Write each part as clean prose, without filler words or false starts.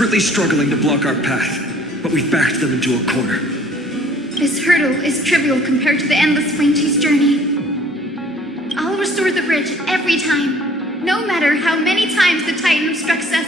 desperately struggling to block our path, but we've backed them into a corner. This hurdle is trivial compared to the endless flame chase journey. I'll restore the bridge every time, no matter how many times the Titan obstructs us.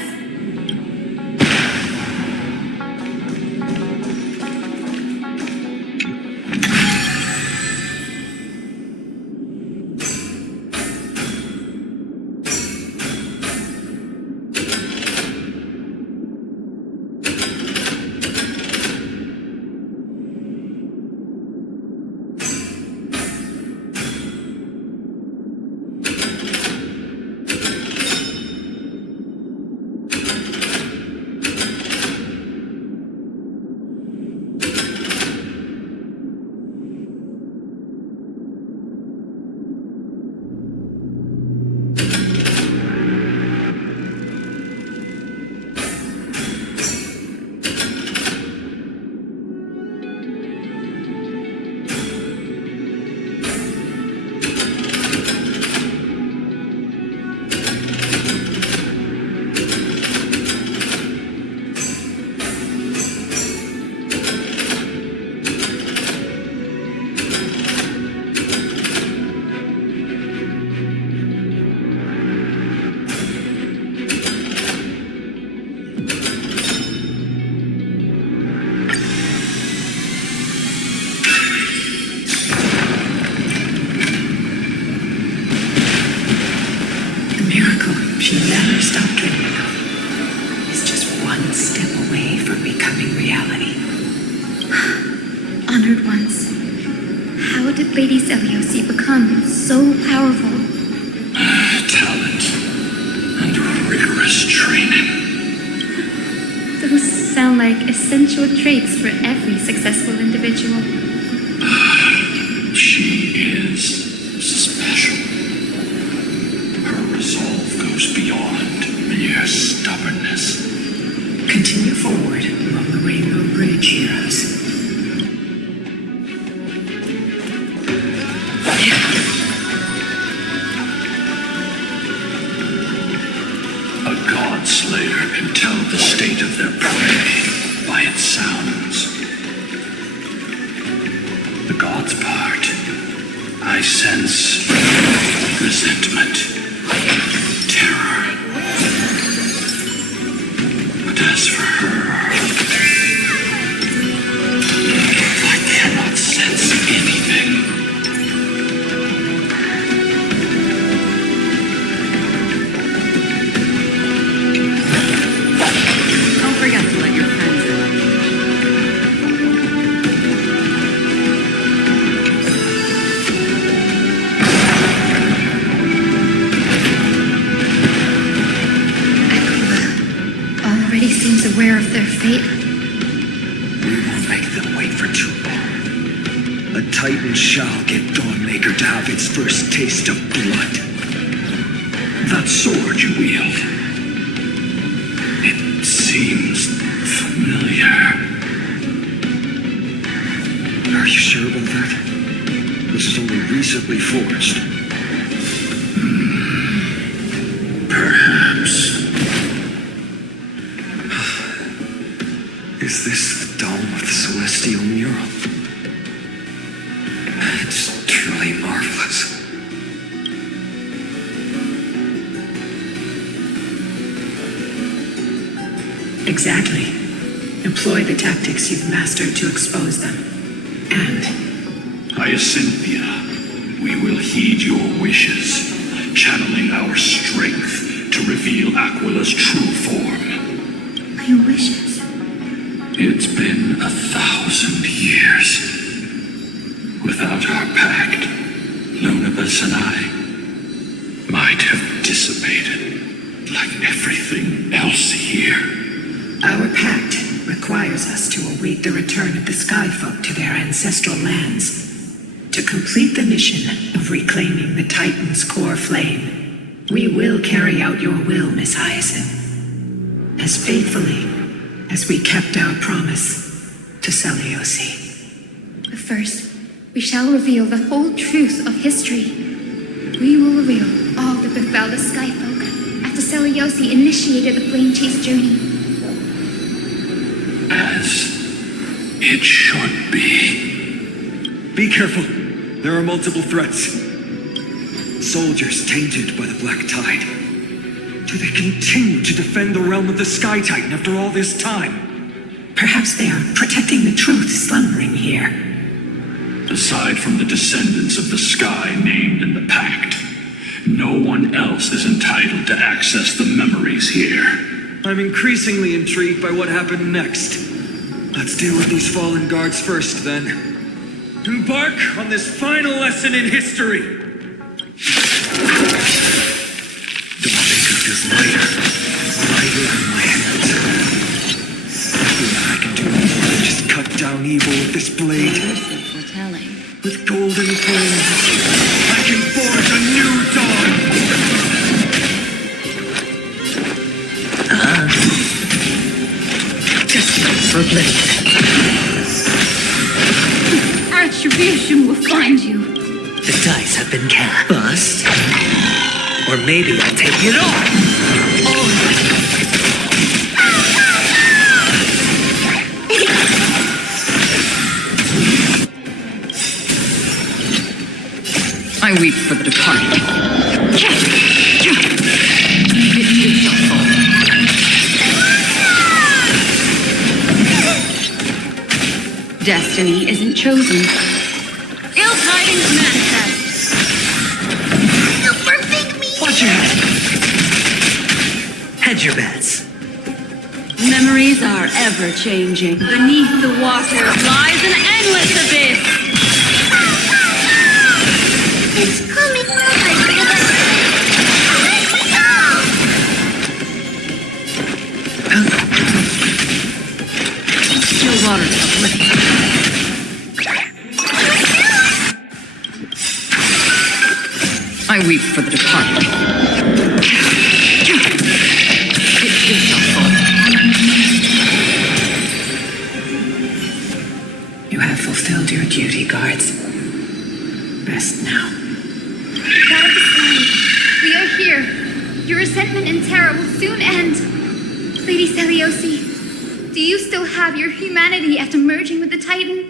She never stopped dreaming of is just one step away from becoming reality. Honored ones, how did Lady Seliosi become so powerful? Talent and rigorous training. Those sound like essential traits for every successful individual. She is special. Her resolve goes beyond mere stubbornness. Continue forward along the Rainbow Bridge, heroes. A god slayer can tell the state of their prey by its sounds. The god's part, I sense resentment, terror. But as for her, I cannot sense anything. Don't forget to let your friends in. Already seems aware of their fate. We won't make them wait for too long. A Titan shall get Dawnmaker to have its first taste of blood. That sword you wield, it seems familiar. Are you sure about that? This is only recently forged. Perhaps. Is this the dome of the celestial mural? It's truly marvelous. Exactly. Employ the tactics you've mastered to expose them. And Hyacinthia, we will heed your wishes, channeling our strength to reveal Aquila's true form. My wishes. It's been 1,000 years. Without our pact, Lunabus and I might have dissipated like everything else here. our pact requires us to await the return of the Skyfolk to their ancestral lands. To complete the mission of reclaiming the Titan's core flame, we will carry out your will, Miss Hyacinth, as faithfully as we kept our promise to Seliosi. But first, we shall reveal the whole truth of history. We will reveal all that befell the Skyfolk after Seliosi initiated the Flame Chase journey. as it should be. Be careful. There are multiple threats. Soldiers tainted by the Black Tide. Do they continue to defend the realm of the Sky Titan after all this time? Perhaps they are protecting the truth slumbering here. Aside from the descendants of the sky named in the pact, no one else is entitled to access the memories here. I'm increasingly intrigued by what happened next. Let's deal with these fallen guards first, then. Embark on this final lesson in history! Don't think of this later. Lighter in my hands. I can do more than just cut down evil with this blade. Foretelling. With golden flames, I can forge a new dawn! Just for blade. Attribution will find you. The dice have been cast. Bust. Or maybe I'll take it all. I weep for the departed. It is your fault. Destiny isn't chosen. Ill tidings manifest. Watch your head. Hedge your bets. Memories are ever changing. Beneath the water lies an endless abyss. It's coming. Still water supply. I weep for the departed. It is your fault. You have fulfilled your duty, guards. Rest now. God of the sky, we are here. Your resentment and terror will soon end. Lady Celiosi, do you still have your humanity after merging with the Titan?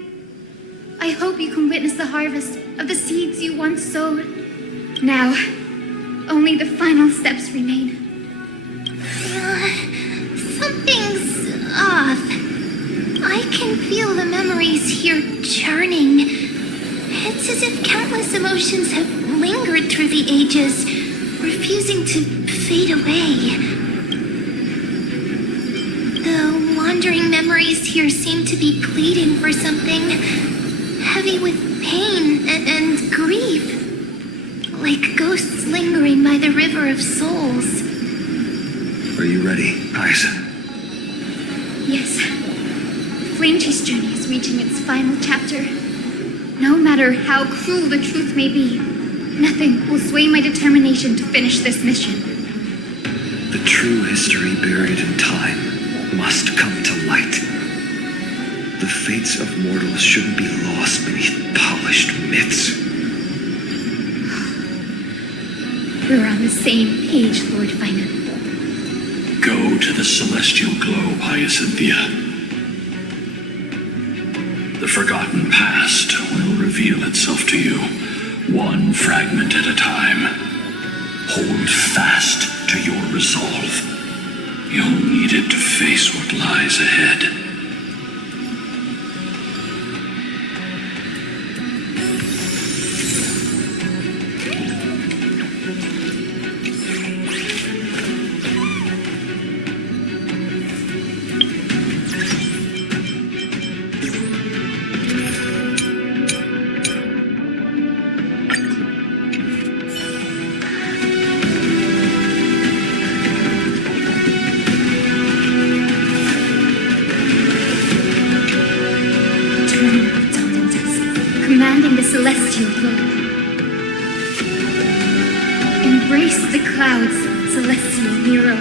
I hope you can witness the harvest of the seeds you once sowed. Now, only the final steps remain. Something's off. I can feel the memories here churning. It's as if countless emotions have lingered through the ages, refusing to fade away. The wandering memories here seem to be pleading for something, heavy with pain and grief. Like ghosts lingering by the river of souls. Are you ready, Isa? Yes. Flameche's journey is reaching its final chapter. No matter how cruel the truth may be, nothing will sway my determination to finish this mission. The true history buried in time must come to light. The fates of mortals shouldn't be lost beneath polished myths. We're on the same page, Lord Vina. Go to the celestial globe, Hyacinthia. The forgotten past will reveal itself to you, one fragment at a time. Hold fast to your resolve. You'll need it to face what lies ahead. Commanding the celestial globe. Embrace the clouds, celestial Nero.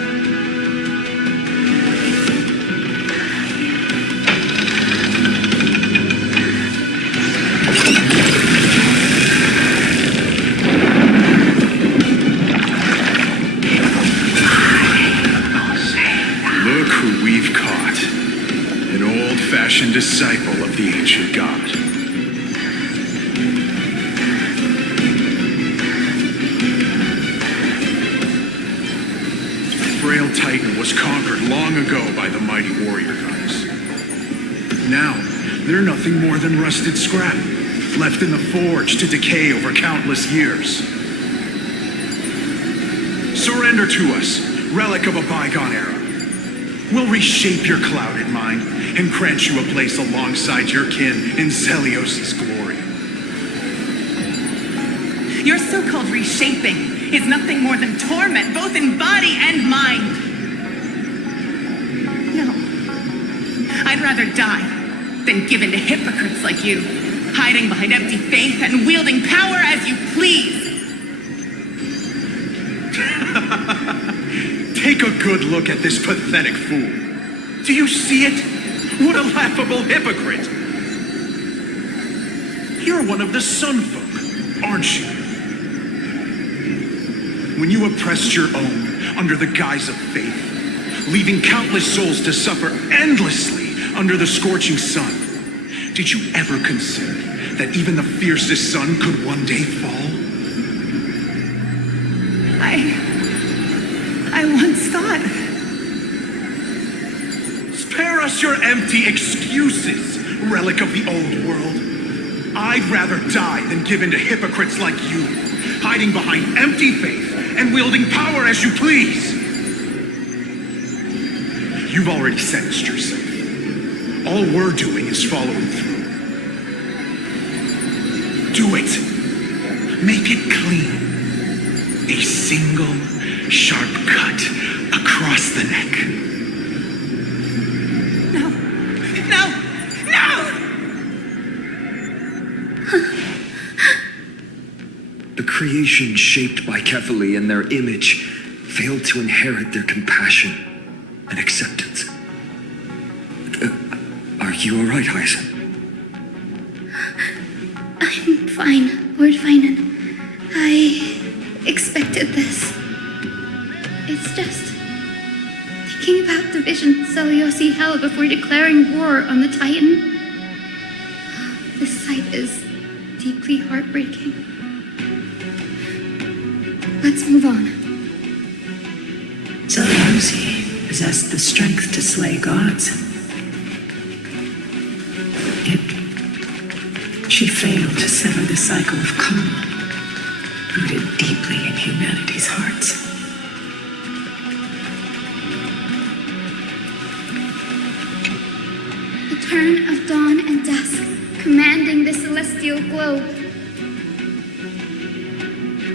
Look who we've caught. An old disciple of the ancient god. The frail Titan was conquered long ago by the mighty warrior gods. Now, they're nothing more than rusted scrap, left in the forge to decay over countless years. Surrender to us, relic of a bygone era. We'll reshape your clouded mind and grant you a place alongside your kin in Celios' glory. Your so-called reshaping is nothing more than torment, both in body and mind. No. I'd rather die than give in to hypocrites like you, hiding behind empty faith and wielding power as you please. Take a good look at this pathetic fool. Do you see it? What a laughable hypocrite! You're one of the Sun Folk, aren't you? When you oppressed your own under the guise of faith, leaving countless souls to suffer endlessly under the scorching sun, did you ever consider that even the fiercest sun could one day fall? I once thought... Spare us your empty excuses, relic of the old world. I'd rather die than give in to hypocrites like you, hiding behind empty faith and wielding power as you please. You've already sentenced yourself. All we're doing is following through. Do it. Make it clean. A single sharp cut across the neck. No! No! No! The creation shaped by Kefali and their image failed to inherit their compassion and acceptance. Are you all right, Hyacin? I'm fine, Lord Finan. I expected this. It's just thinking about the vision Celiosi held before declaring war on the Titan. This sight is deeply heartbreaking. Let's move on. Celiosi possessed the strength to slay gods. Yet, she failed to sever the cycle of karma, rooted deeply in humanity's hearts. The turn of dawn and dusk, commanding the celestial globe.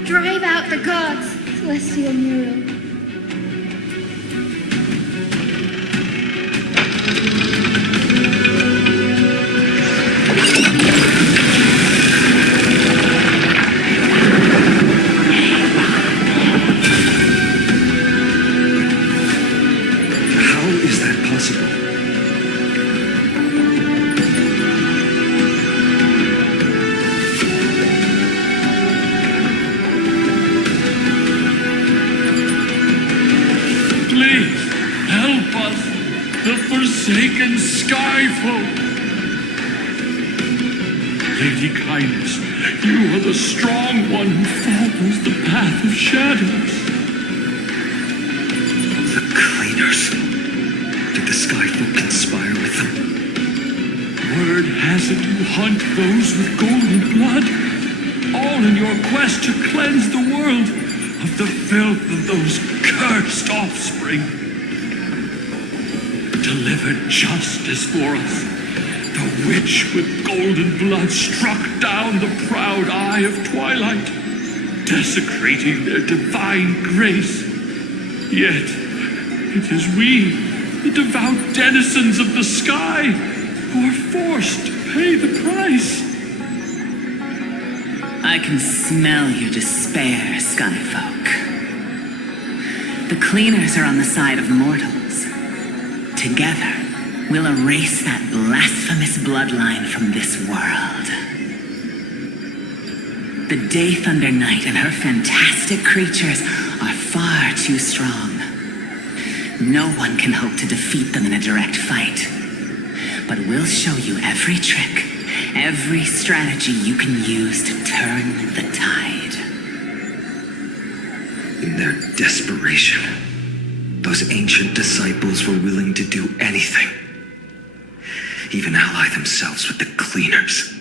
Drive out the gods, celestial Muro. How is that possible? Please, help us, the forsaken skyfolk. Lady Kindness, you are the strong one who follows the path of shadows. The cleaners. Did the Skyfolk conspire with them? Word has it you hunt those with golden blood, all in your quest to cleanse the world of the filth of those cursed offspring. Deliver justice for us. The witch with golden blood struck down the proud eye of twilight, desecrating their divine grace. Yet, it is we, the devout denizens of the sky, who are forced to pay the price. I can smell your despair, Skyfolk. The cleaners are on the side of mortals. Together, we'll erase that blasphemous bloodline from this world. The Day Thunder Knight and her fantastic creatures are far too strong. No one can hope to defeat them in a direct fight. but we'll show you every trick, every strategy you can use to turn the tide. In their desperation, those ancient disciples were willing to do anything. Even ally themselves with the cleaners.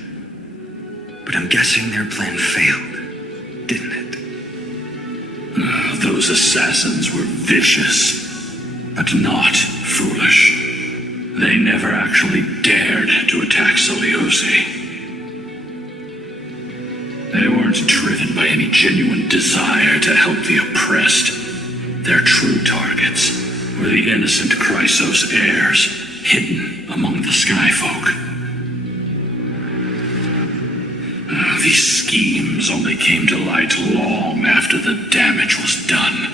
But I'm guessing their plan failed, didn't it? Those assassins were vicious, but not foolish. They never actually dared to attack Seleuci. They weren't driven by any genuine desire to help the oppressed. Their true targets were the innocent Chrysos heirs, hidden among the Skyfolk. These schemes only came to light long after the damage was done.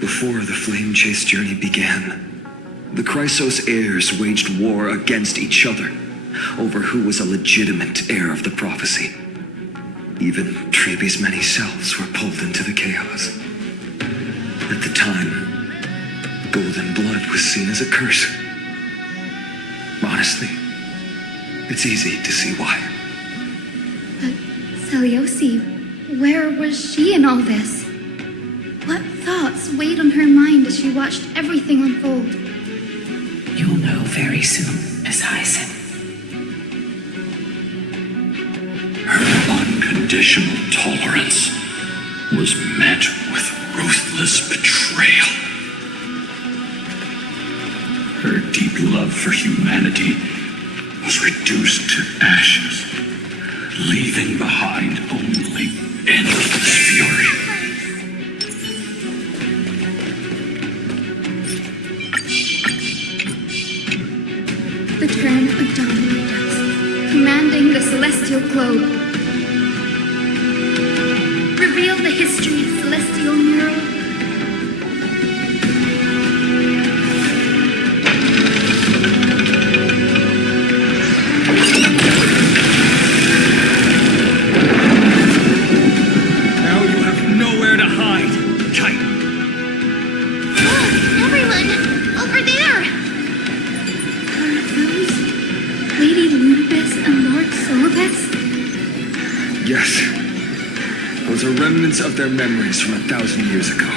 Before the Flame Chase journey began, the Chrysos heirs waged war against each other over who was a legitimate heir of the prophecy. Even Trebi's many selves were pulled into the chaos. At the time, golden blood was seen as a curse. Honestly, it's easy to see why. But Seleuci, where was she in all this? What thoughts weighed on her mind as she watched everything unfold? You'll know very soon, Miss Hyson. Her unconditional tolerance was met with ruthless betrayal. Her deep love for humanity was reduced to ashes, leaving behind only endless fury. The turn of dawn moved us, commanding the celestial globe. Reveal the history of celestial mural. Now you have nowhere to hide, Titan. Everyone! Over there! Are those Lady Ludibus and Lord Solibus? Yes. Those are remnants of their memories from 1,000 years ago.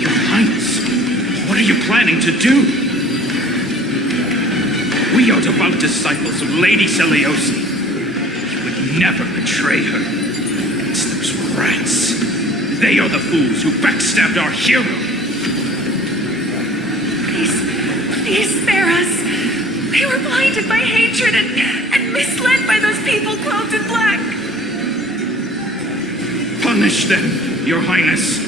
Your Highness, what are you planning to do? We are devout disciples of Lady Seleuci. You would never betray her. It's those rats. They are the fools who backstabbed our hero. Please spare us. We were blinded by hatred and misled by those people clothed in black. Punish them, Your Highness.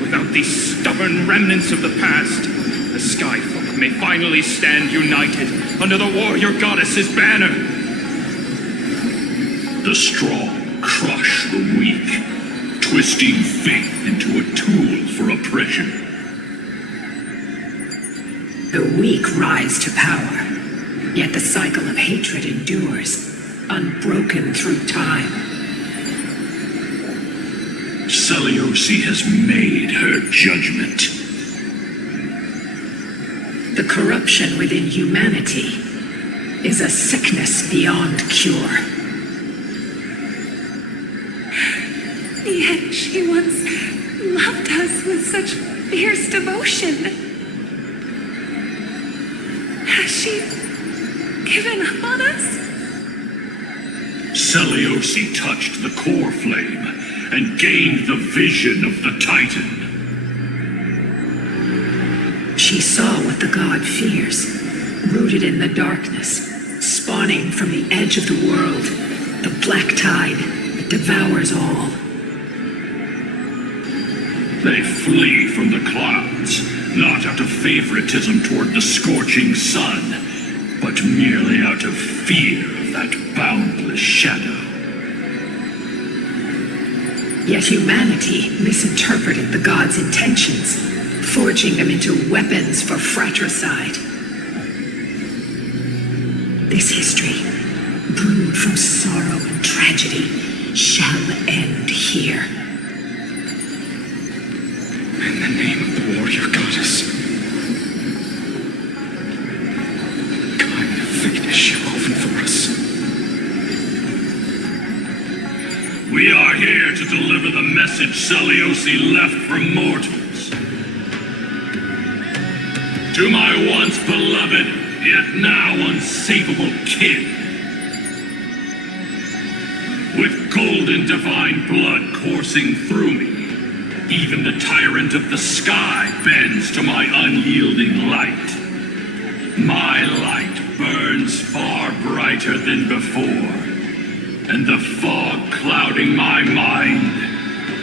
Without these stubborn remnants of the past, the Skyfolk may finally stand united under the warrior goddess's banner. The strong crush the weak, twisting faith into a tool for oppression. The weak rise to power, yet the cycle of hatred endures, unbroken through time. Seleuci has made her judgment. The corruption within humanity is a sickness beyond cure. Yet she once loved us with such fierce devotion. Has she given up on us? Seleuci touched the core flame and gained the vision of the Titan. She saw what the god fears, rooted in the darkness, spawning from the edge of the world, the black tide that devours all. They flee from the clouds, not out of favoritism toward the scorching sun, but merely out of fear of that boundless shadow. Yet humanity misinterpreted the god's intentions, forging them into weapons for fratricide. This history, brewed from sorrow and tragedy, shall end here. In the name of the warrior goddess. Kind fate is she woven for us. We are here to deliver the message Seliosi left for mortals. To my once beloved, yet now unsavable kin. With golden divine blood coursing through me, even the tyrant of the sky bends to my unyielding light. My light burns far brighter than before, and the fog clouding my mind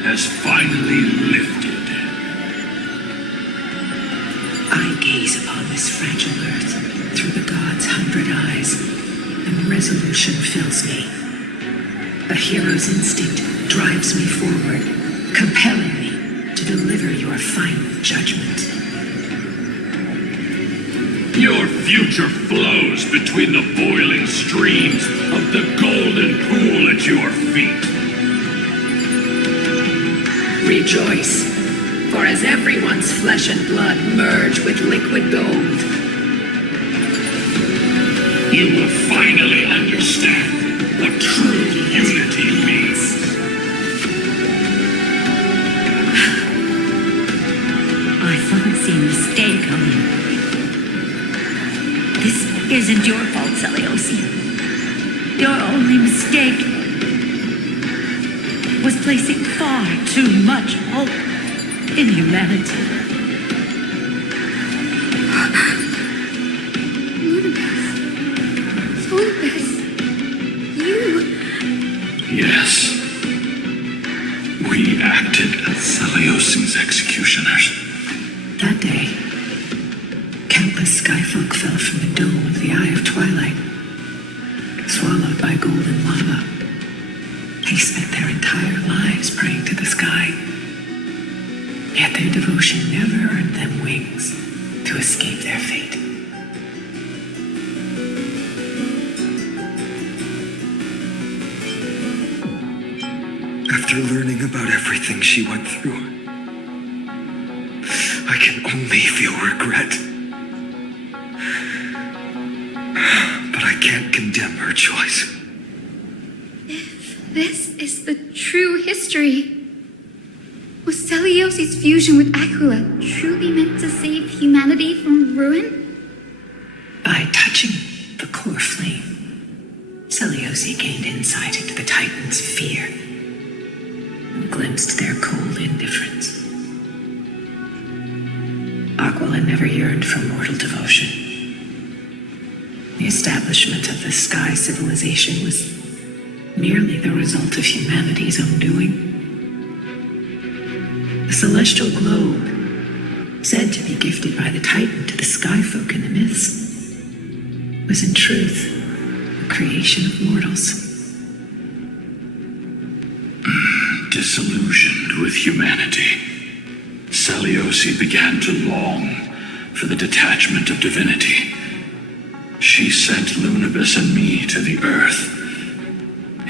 has finally lifted. I gaze upon this fragile earth through the gods' 100 eyes, and resolution fills me. A hero's instinct drives me forward, compelling me to deliver your final judgment. Your future flows between the boiling streams of the golden pool at your feet. Rejoice, for as everyone's flesh and blood merge with liquid gold, You will finally understand what true unity means. I thought I'd seen a mistake on you. This isn't your fault, Seliosi. Your only mistake was placing far too much hope in humanity. Yes. We acted as Seliosi's executioners. that day, countless skyfolk fell from the dome of the Eye of Twilight, swallowed by golden lava. They spent their entire lives praying to the sky, yet their devotion never earned them wings to escape their fate. After learning about everything she went through, I can only feel regret. But I can't condemn her choice. If this is the true history, was Seliosi's fusion with Aquila truly meant to save humanity from ruin? By touching the core flame, Seliosi gained insight into the Titans' fear and glimpsed their cold indifference. Aquila never yearned for mortal devotion. The establishment of the sky civilization was merely the result of humanity's own doing. The celestial globe, said to be gifted by the Titan to the skyfolk in the myths, was in truth a creation of mortals. Disillusioned with humanity, Seliosi began to long for the detachment of divinity. She sent Lunabis and me to the earth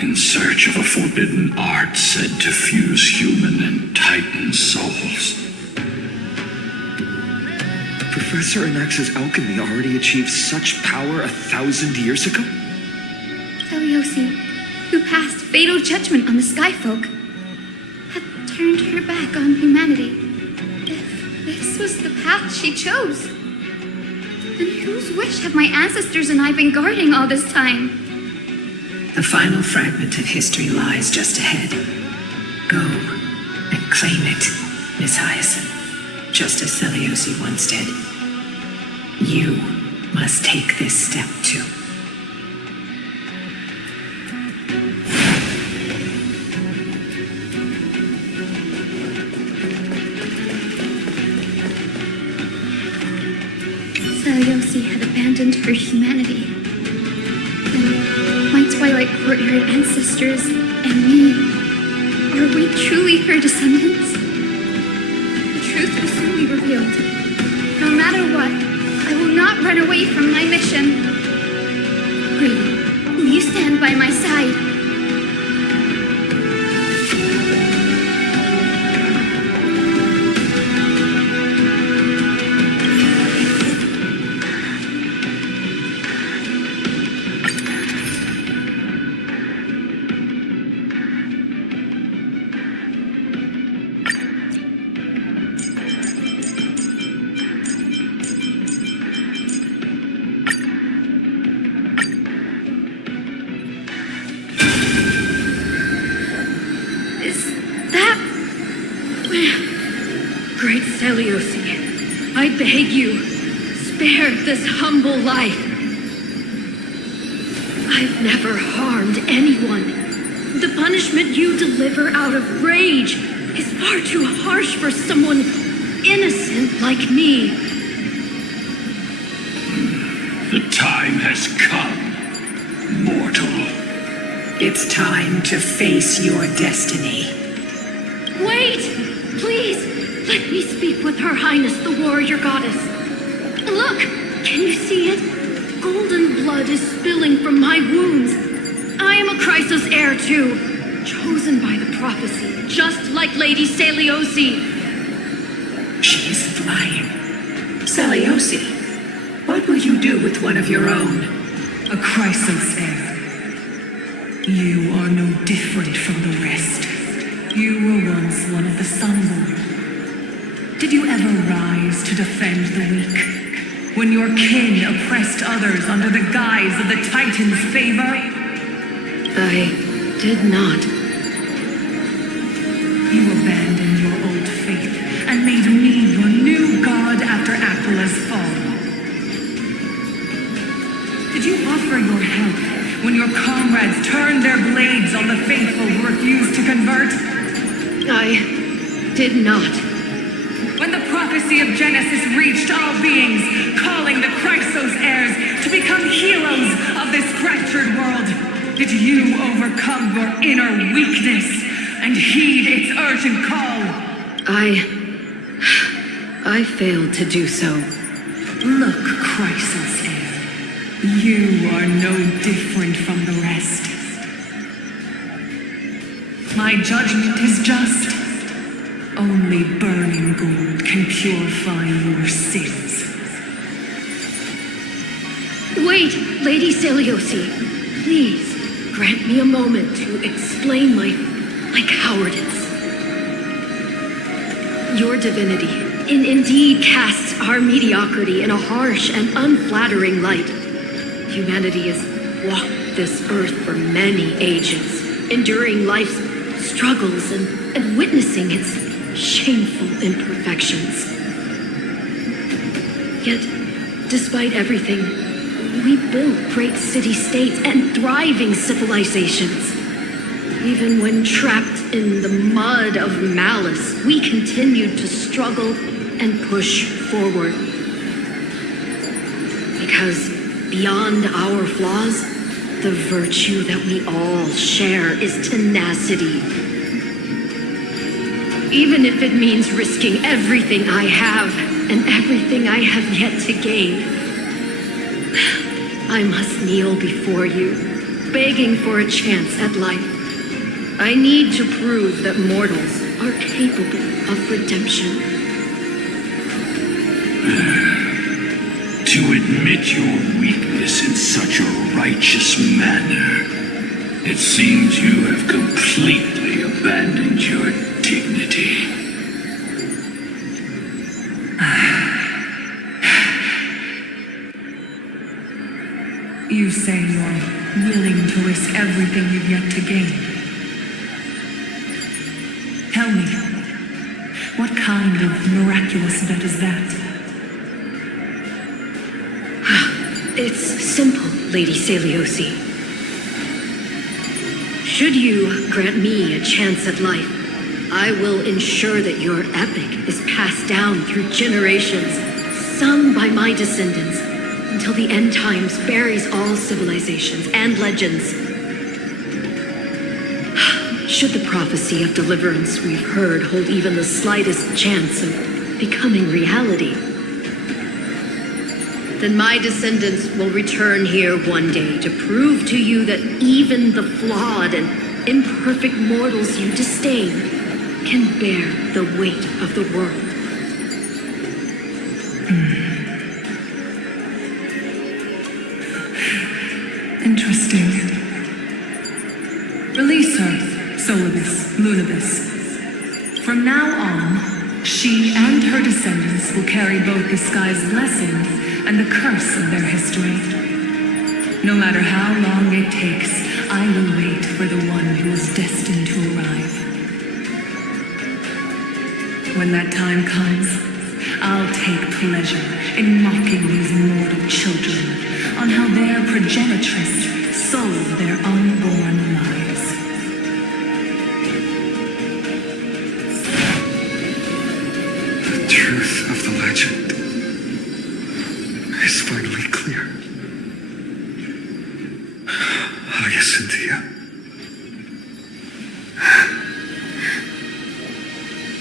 in search of a forbidden art said to fuse human and Titan souls. Professor Anax's alchemy already achieved such power 1,000 years ago? Seliosi, who passed fatal judgment on the skyfolk, had turned her back on humanity. If this was the path she chose, then whose wish have my ancestors and I been guarding all this time? The final fragment of history lies just ahead. Go and claim it, Miss Hyacinth, just as Seliosi once did. You must take this step too. Seliosi had abandoned her humanity. And my Twilight Courtyard ancestors and me, are we truly her descendants? The truth will soon be revealed. No matter what, I will not run away from my mission. Bree, will you stand by my side? beg you, spare this humble life. I've never harmed anyone. The punishment you deliver out of rage is far too harsh for someone innocent like me. The time has come, mortal. It's time to face your destiny. Wait! Please, let me speak with Her Highness the Warrior Goddess. Look! Can you see it? Golden blood is spilling from my wounds. I am a Chrysos heir too, chosen by the prophecy, just like Lady Seliosi. She isn't lying. Seliosi, what will you do with one of your own? A Chrysos heir. You are no different from the rest. You were once one of the Sunborn. Did you ever rise to defend the weak? When your kin oppressed others under the guise of the Titan's favor? I did not. You abandoned your old faith and made me your new god after Aquila's fall. Did you offer your help when your comrades turned their blades on the faithful who refused to convert? I did not. When the prophecy of Genesis reached all beings, calling the Chrysos heirs to become heroes of this fractured world, did you overcome your inner weakness and heed its urgent call? I failed to do so. Look, Chrysos heir. You are no different from the rest. My judgment is just. Only burning gold can purify your sins. Wait, Lady Seliosi. Please, grant me a moment to explain my cowardice. Your divinity indeed casts our mediocrity in a harsh and unflattering light. Humanity has walked this earth for many ages, enduring life's struggles and witnessing its shameful imperfections. Yet, despite everything, we built great city-states and thriving civilizations. Even when trapped in the mud of malice, we continued to struggle and push forward. Because beyond our flaws, the virtue that we all share is tenacity. Even if it means risking everything I have and everything I have yet to gain, I must kneel before you, begging for a chance at life. I need to prove that mortals are capable of redemption. To admit your weakness in such a righteous manner, it seems you have completely abandoned your dignity. You say you're willing to risk everything you've yet to gain. Tell me, what kind of miraculous bet is that? It's simple, Lady Seliosi. Should you grant me a chance at life, I will ensure that your epic is passed down through generations, sung by my descendants, until the end times buries all civilizations and legends. Should the prophecy of deliverance we've heard hold even the slightest chance of becoming reality, then my descendants will return here one day to prove to you that even the flawed and imperfect mortals you disdain can bear the weight of the world. Interesting. Release her, Solibus, Lunibus. From now on, she and her descendants will carry both the sky's blessing and the curse of their history. No matter how long it takes, I will wait for the one who is destined to arrive. When that time comes, I'll take pleasure in mocking these mortal children on how their progenitress sold their unborn lives. The truth of the legend is finally clear. Hyacinthia.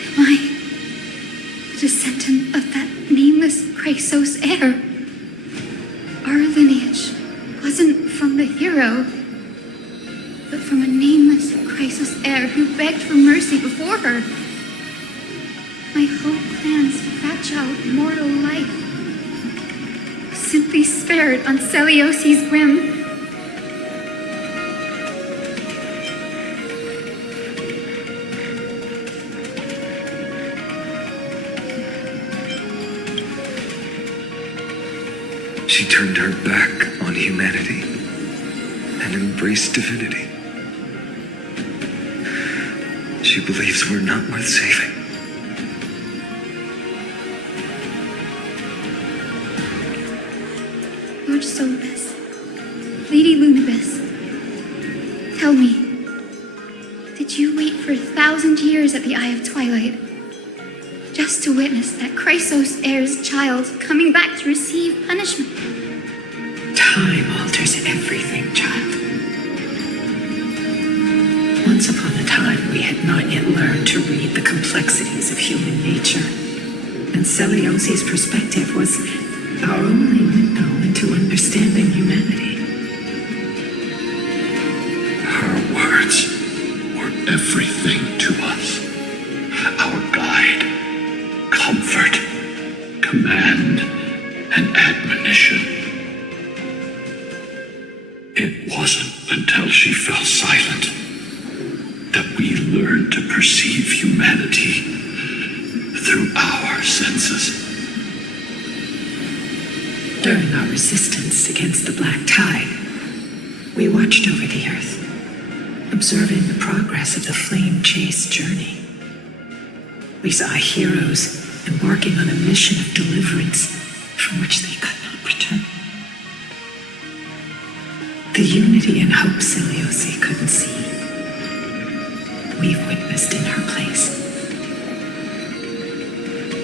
Am I the descendant of that nameless Chrysos heir? Our lineage wasn't from the hero, but from a nameless Chrysos heir who begged for mercy before her. My whole clan's fragile mortal life was simply spared on Seliosi's whim. She turned her back on humanity and embraced divinity. She believes we're not worth saving. Lord Solibus, Lady Lunibus, tell me, did you wait for 1,000 years at the Eye of Twilight just to witness that Chrysos heir's child coming back to receive punishment? Time alters everything, child. Once upon a time, we had not yet learned to read the complexities of human nature, and Seliosi's perspective was our only window into understanding humanity. Her words were everything to us. Our guide, comfort, command, and admonition. It wasn't until she fell silent that we learned to perceive humanity through our senses. During our resistance against the Black Tide, we watched over the Earth, observing the progress of the flame-chased journey. We saw heroes embarking on a mission of deliverance from which they could not return. The unity and hope Seliosi couldn't see, we've witnessed in her place.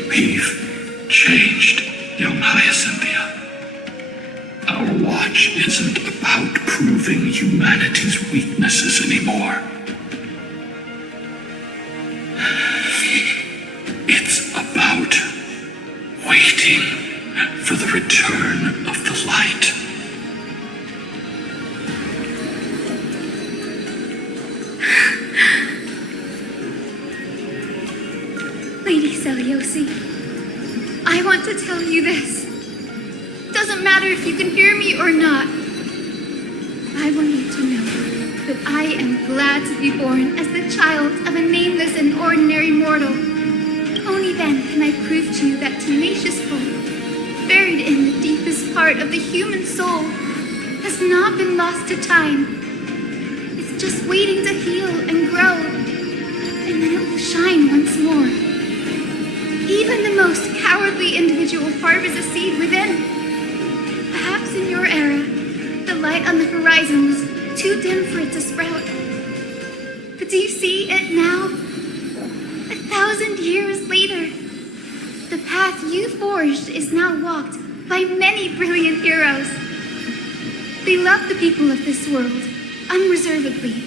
We've changed, young Hyacinthia. Our watch isn't about proving humanity's weaknesses anymore. It's about waiting for the return of the light. Lady Seliosi, I want to tell you this. Doesn't matter if you can hear me or not. I want you to know that I am glad to be born as the child of a nameless and ordinary mortal. Only then can I prove to you that tenacious hope, buried in the deepest part of the human soul, has not been lost to time. It's just waiting to heal and grow, and then it will shine once more. Even the most cowardly individual harbors a seed within. Perhaps in your era, the light on the horizon was too dim for it to sprout. But do you see it now? 1,000 years later, the path you forged is now walked by many brilliant heroes. They love the people of this world unreservedly,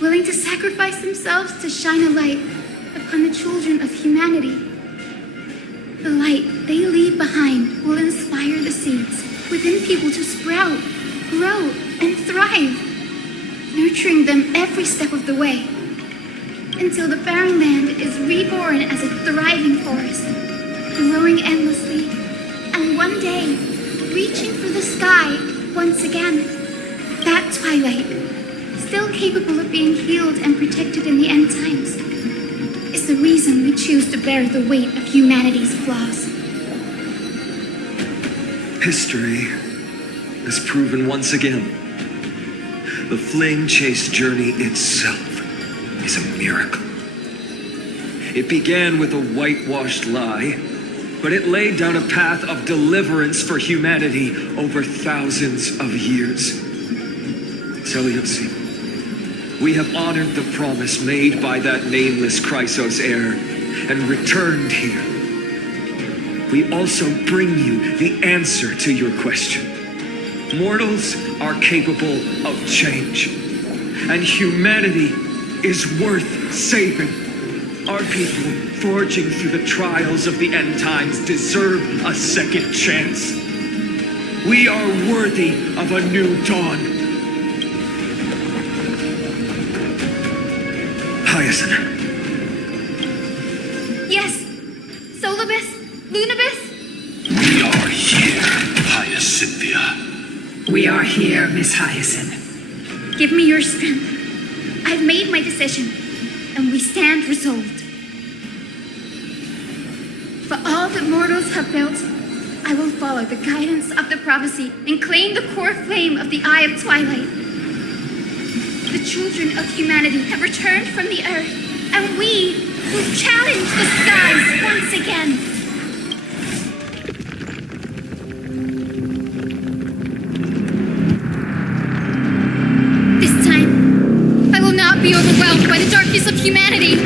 willing to sacrifice themselves to shine a light upon the children of humanity. The light they leave behind will inspire the seeds within people to sprout, grow, and thrive, nurturing them every step of the way, until the barren land is reborn as a thriving forest, growing endlessly, and one day reaching for the sky once again. That twilight, still capable of being healed and protected in the end times, is the reason we choose to bear the weight of humanity's flaws. History has proven once again the flame chase journey itself is a miracle. It began with a whitewashed lie but it laid down a path of deliverance for humanity over thousands of years. Seleucid, we have honored the promise made by that nameless Chrysos heir and returned here. We also bring you the answer to your question. Mortals are capable of change, and humanity is worth saving. Our people, forging through the trials of the end times, deserve a second chance. We are worthy of a new dawn. Hyacinth. Yes. Solibus? Lunibus? We are here, Hyacinthia. We are here, Miss Hyacinth. Give me your strength. I've made my decision, and we stand resolved. For all that mortals have built, I will follow the guidance of the prophecy and claim the core flame of the Eye of Twilight. The children of humanity have returned from the earth, and we will challenge the skies once again. This time, I will not be overwhelmed by the darkness of humanity.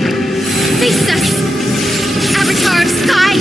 Face us, Avatar of Sky!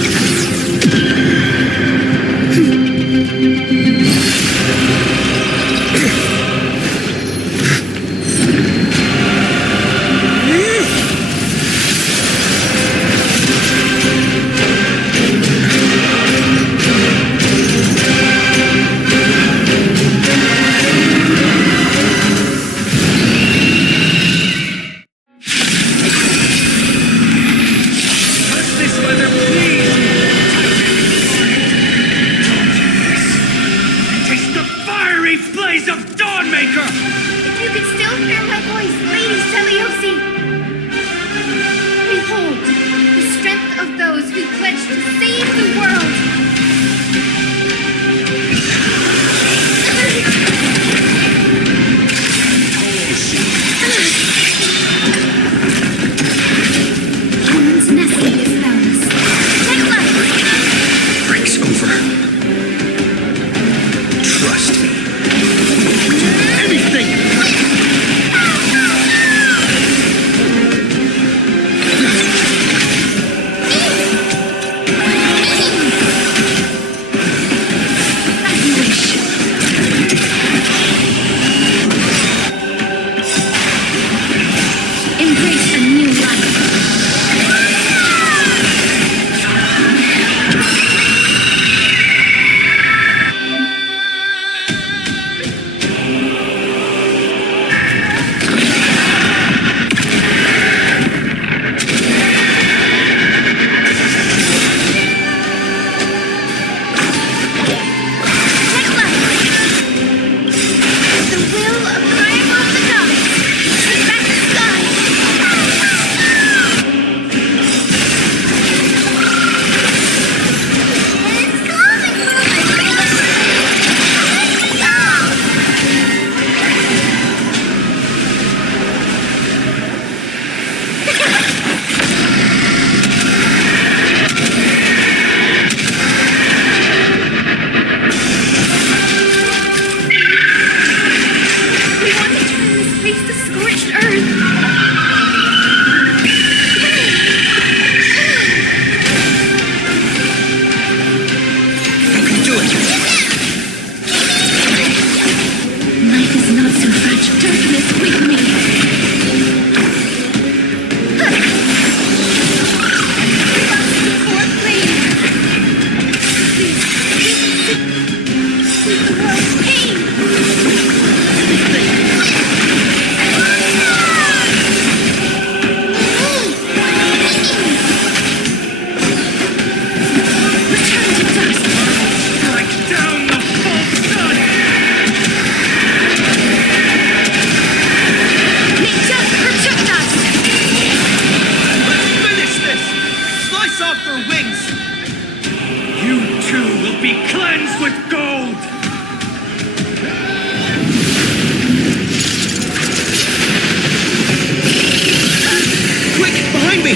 Quick, behind me!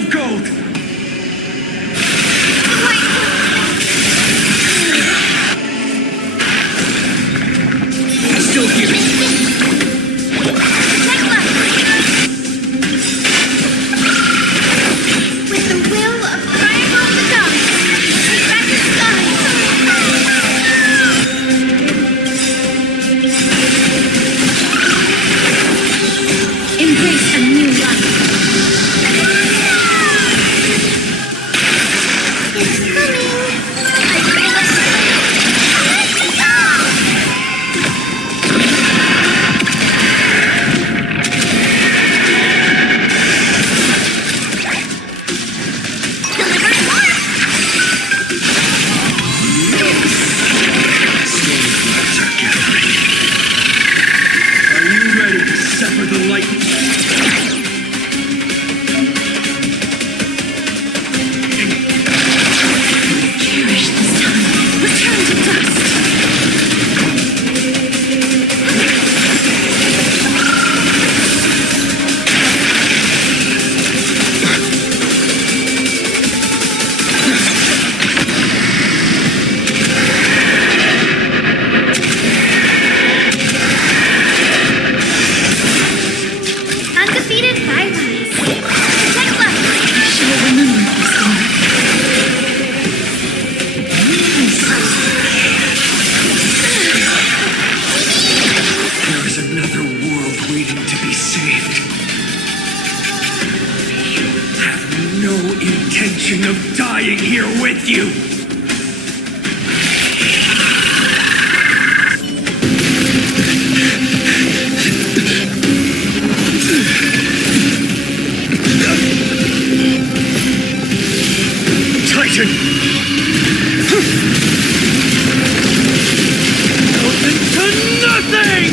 of gold! Still here. With the will of triangle of the gods, take back the sky. Embrace a new life. It's coming. Of dying here with you. Titan! Into nothing!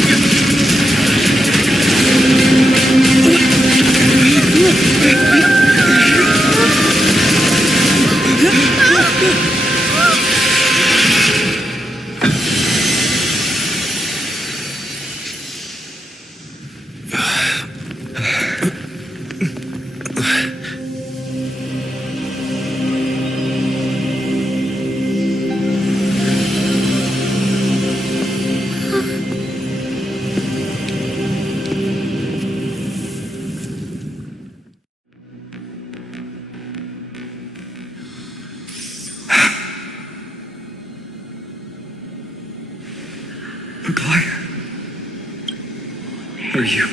Are you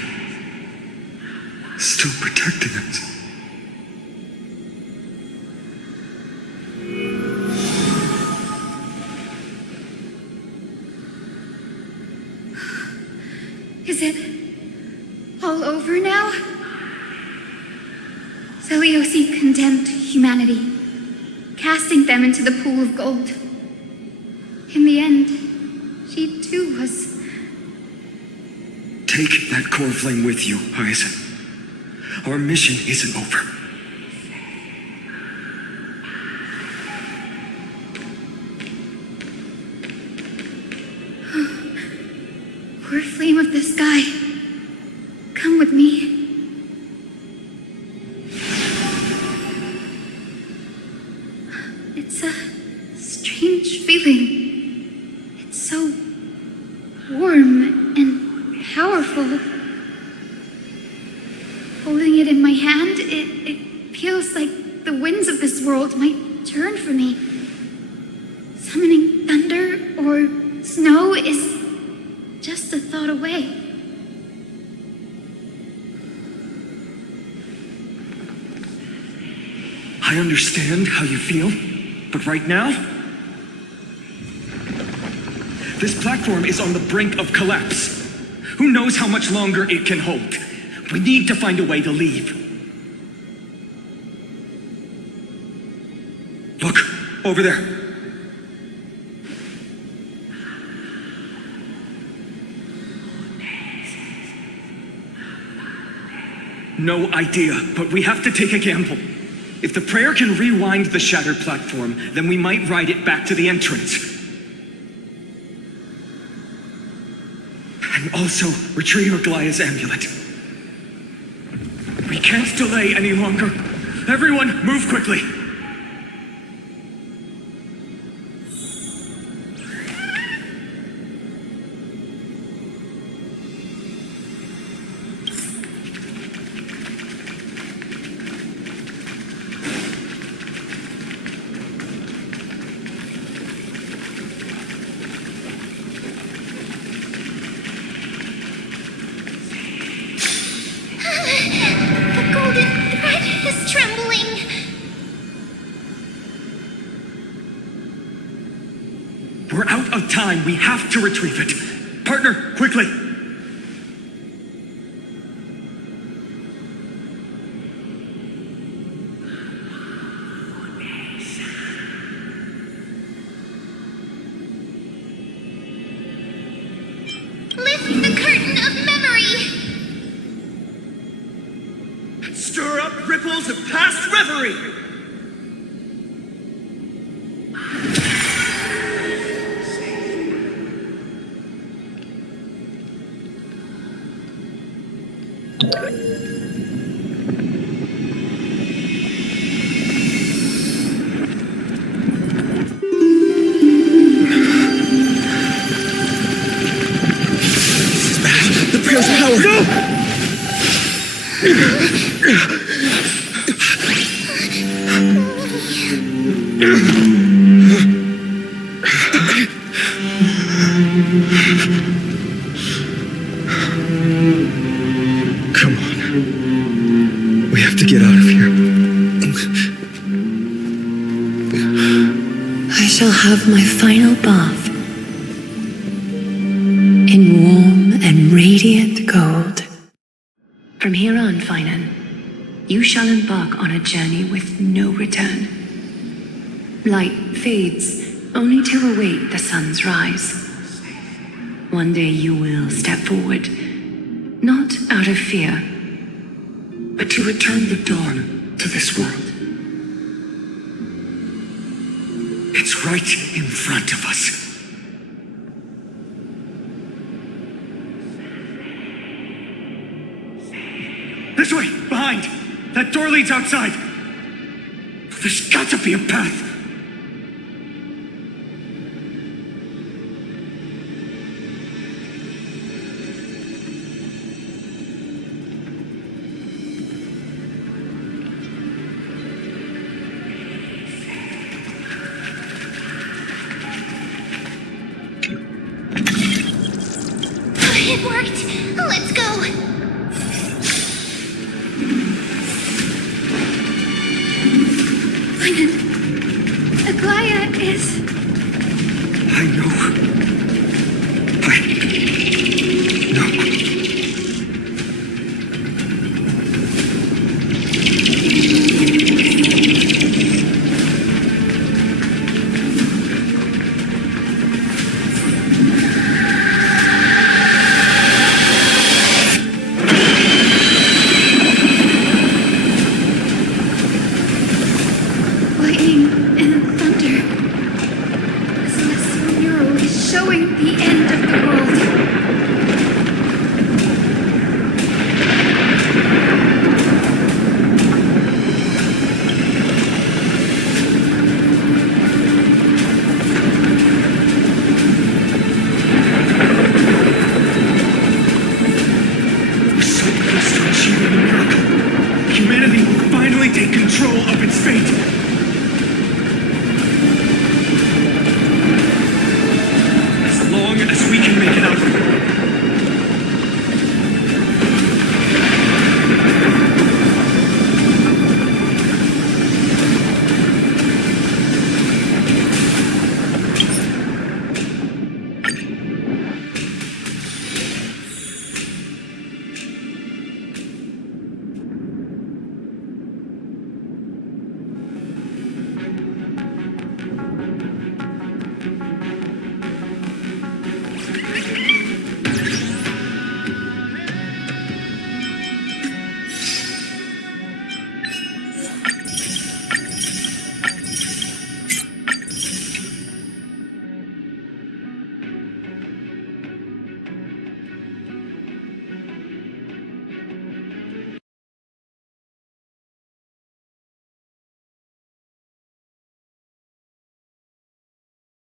still protecting us? Is it all over now? Seleuci condemned humanity, casting them into the pool of gold. In the end, she too was... Take that core flame with you, Hyacinth. Our mission isn't over. Core flame of the sky, come with me. It's a strange feeling. It's so warm and powerful. Holding it in my hand, it feels like the winds of this world might turn for me. Summoning thunder or snow is just a thought away. I understand how you feel, but right now, this platform is on the brink of collapse. Who knows how much longer it can hold? We need to find a way to leave. Look, over there. No idea, but we have to take a gamble. If the prayer can rewind the shattered platform, then we might ride it back to the entrance. And also retrieve Aglaya's amulet. We can't delay any longer. Everyone, move quickly! The golden thread is trembling. We're out of time. We have to retrieve it. Partner, quickly! Lift the curtain of memory. Stir up ripples of past reverie! The prayer's power! No! Come on. We have to get out of here. I shall have my final bath in warm and radiant gold. From here on, Finan, you shall embark on a journey with no return. Light fades, only to await the sun's rise. One day you will step forward, not out of fear, but to return the dawn to this world. It's right in front of us. This way! Behind! That door leads outside! There's got to be a path! It worked. Let's go. Aglaya is... I know. lightning and thunder. The celestial mural is showing the end of the world. We're so close to achieving a miracle. Humanity will finally take control of its fate.